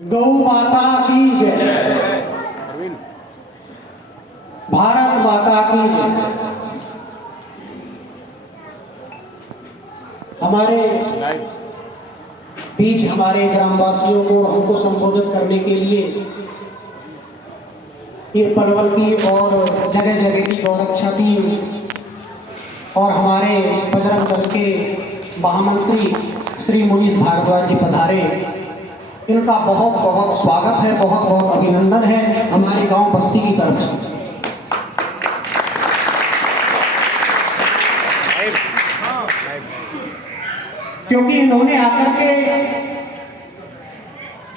गौ माता की जय। भारत माता की जय। हमारे बीच हमारे ग्रामवासियों को हमको संबोधित करने के लिए ये पलवल की और जगह जगह की गौरक्षा टीम और हमारे बजरंग दल के महामंत्री श्री मुनीष भारद्वाज जी पधारे। इनका बहुत बहुत स्वागत है, बहुत बहुत अभिनंदन है हमारे गांव बस्ती की तरफ से। क्योंकि इन्होंने आकर के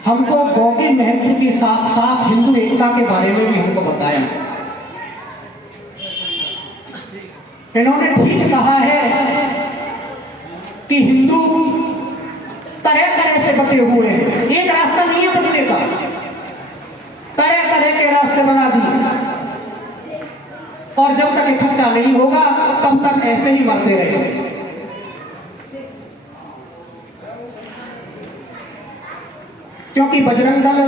हमको गौ के महत्व के साथ साथ हिंदू एकता के बारे में भी हमको बताया। इन्होंने ठीक कहा है कि हिंदू तरह तरह से बटे हुए हैं, एक रास्ता नहीं है बटने का, तरह तरह के रास्ते बना दिए और जब तक इकट्ठा नहीं होगा तब तक ऐसे ही मरते रहेंगे। क्योंकि बजरंग दल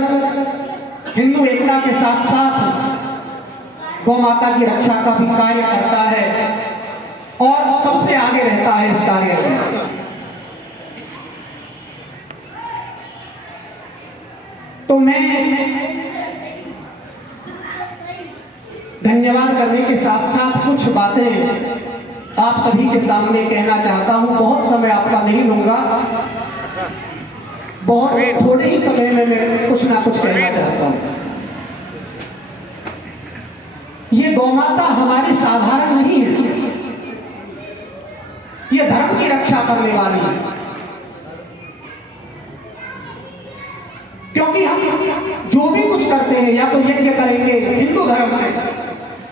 हिंदू एकता के साथ साथ गौ माता की रक्षा का भी कार्य करता है और सबसे आगे रहता है इस कार्य में। तो मैं धन्यवाद करने के साथ साथ कुछ बातें आप सभी के सामने कहना चाहता हूं। बहुत समय आपका नहीं लूंगा, बहुत थोड़े ही समय में मैं कुछ ना कुछ कहना चाहता हूं। ये गौ माता हमारी साधारण नहीं है, ये धर्म की रक्षा करने वाली है। क्योंकि हम जो भी कुछ करते हैं, या तो यज्ञ करेंगे हिंदू धर्म में,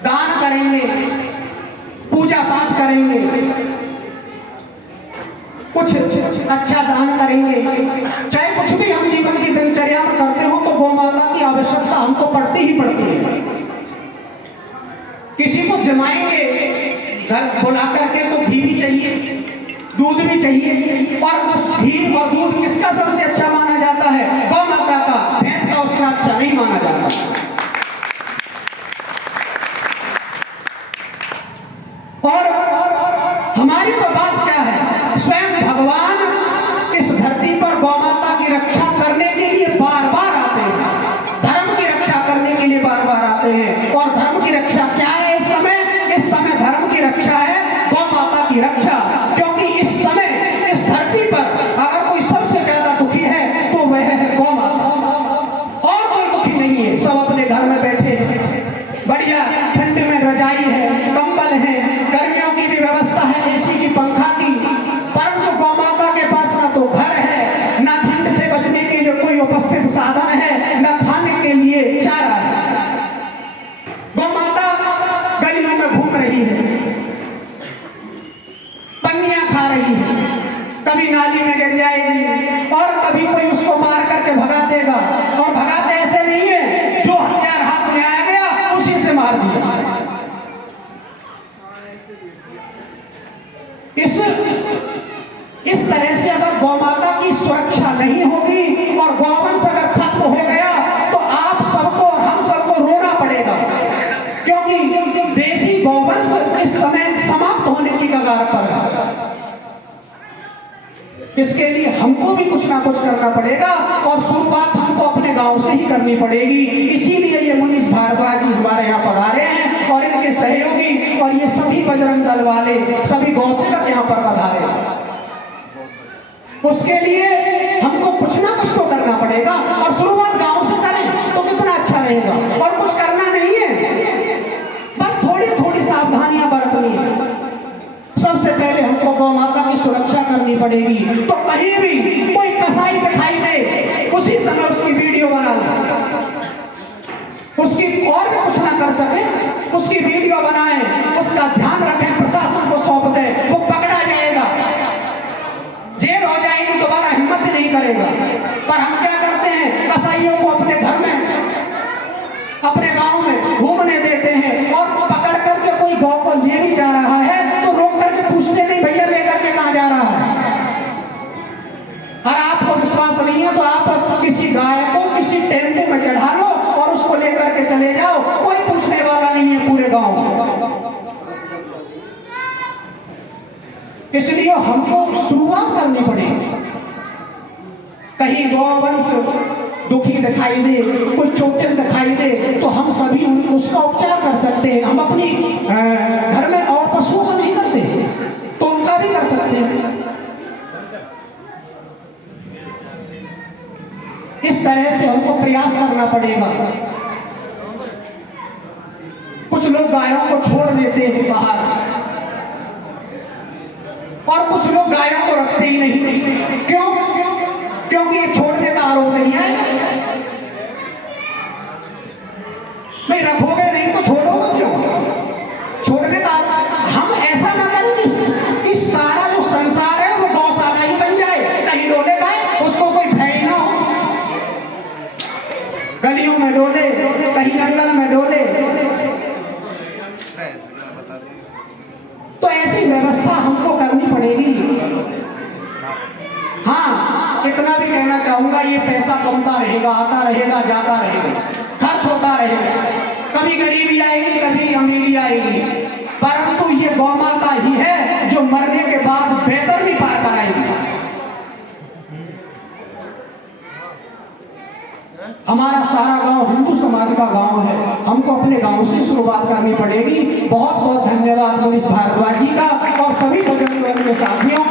दान करेंगे, पूजा पाठ करेंगे, कुछ अच्छा दान करेंगे, चाहे कुछ भी हम जीवन की दिनचर्या में करते हो तो गौ माता की आवश्यकता हमको पड़ती ही पड़ती है। किसी को जमाएंगे घर बुला करके तो घी भी चाहिए, दूध भी चाहिए, और उस घी और दूध किसका सबसे अच्छा माना जाता है? गौ माता का। भैंस का उसका अच्छा नहीं माना जाता। और हमारी तो बात क्या है, स्वयं भगवान इस धरती पर गौ माता की रक्षा करने के लिए बार बार आते हैं, धर्म की रक्षा करने के लिए बार बार आते हैं। और धर्म की रक्षा क्या है इस समय? इस समय धर्म की रक्षा है गौ माता की रक्षा। क्योंकि इस समय इस धरती पर अगर कोई सबसे ज्यादा दुखी है तो वह है गौ माता, और कोई दुखी नहीं है। सब अपने घर में बैठे हैं, बढ़िया ठंड में रजाई है, कंबल है, गर्मियों की भी व्यवस्था है, एसी की, पंखा की, परंतु गौ माता के पास ना तो घर है, ना ठंड से बचने के लिए कोई उपस्थित साधन है, ना खाने के लिए चारा है। गौ माता गलियों में घूम रही है, पन्नियां खा रही है, कभी नाली में गिर जाएगी और कभी कोई उसको मार करके भगा देगा। और भगाते ऐसे नहीं है, जो हथियार हाथ में आ गया उसी से मार दिया। इस तरह से अगर गौ माता की सुरक्षा नहीं होगी और गौवंश अगर खत्म हो गया तो आप सबको और हम सबको रोना पड़ेगा। क्योंकि देसी गौवंश इस समय समाप्त होने की कगार पर है। इसके लिए हमको भी कुछ ना कुछ करना पड़ेगा और शुरुआत हमको अपने गांव से ही करनी पड़ेगी। इसीलिए ये मुनीष भारद्वाज जी हमारे यहाँ पधारे हैं और इनके सहयोगी और ये सभी बजरंग दल वाले, सभी गौसेवक यहाँ पर पधारे। उसके लिए हमको कुछ ना कुछ तो करना पड़ेगा और शुरुआत गांव से करें तो कितना अच्छा रहेगा। और कुछ करना नहीं है, बस थोड़ी थोड़ी सावधानियां बरतनी है। सबसे पहले हमको गौ माता की सुरक्षा करनी पड़ेगी। तो कहीं भी कोई कसाई दिखाई दे उसी समय उसकी वीडियो बना ले, उसकी और भी कुछ ना कर सके उसकी वीडियो बनाएं, उसका ध्यान रखें, प्रशासन को सौंप दें। वो पकड़ा जाएगा, जेल हो जाएगी, दोबारा हिम्मत ही नहीं करेगा। पर हम क्या करते हैं, कसाईयों को अपने घर में, अपने गांव में घूमने देते हैं और पकड़ करके कोई गौ को ले भी जा रहा है तो रोक करके पूछते नहीं, भैया लेकर के कहां जा रहा है। और आपको विश्वास नहीं है तो आप किसी गाय को चले जाओ, कोई पूछने वाला नहीं है पूरे गांव में। इसलिए हमको शुरुआत करनी पड़ेगी। कहीं गौवंश दुखी दिखाई दे, कोई चोटिल दिखाई दे, तो हम सभी उसका उपचार कर सकते हैं। हम अपनी घर में और पशुओं को नहीं करते तो उनका भी कर सकते हैं। इस तरह से हमको प्रयास करना पड़ेगा। कुछ लोग गायों को छोड़ देते हैं बाहर, और कुछ लोग गायों को रखते ही नहीं। क्यों? क्योंकि ये छोड़ने का आरोप नहीं है। नहीं रखोगे नहीं तो छोड़ोगे क्यों? छोड़ने का हम ऐसा ना करें कि सारा जो संसार है वो गौशाला ही बन जाए। कहीं डोले का उसको कोई भय ना हो, गलियों में डोले, कहीं जंगल में डोले। तो ऐसी व्यवस्था हमको करनी पड़ेगी। हाँ, इतना भी कहना चाहूंगा, ये पैसा कमता रहेगा, आता रहेगा, जाता रहेगा, खर्च होता रहेगा, कभी गरीबी आएगी, कभी अमीरी आएगी, परंतु ये गौमाता ही है जो मरने के बाद बेहतर भी पार कराएगी। हमारा सारा गांव हिंदू समाज का गांव है, हमको अपने गांव से शुरुआत करनी पड़ेगी। बहुत बहुत धन्यवाद मनीष भारद्वाज जी का और सभी बजरंग दल के साथियों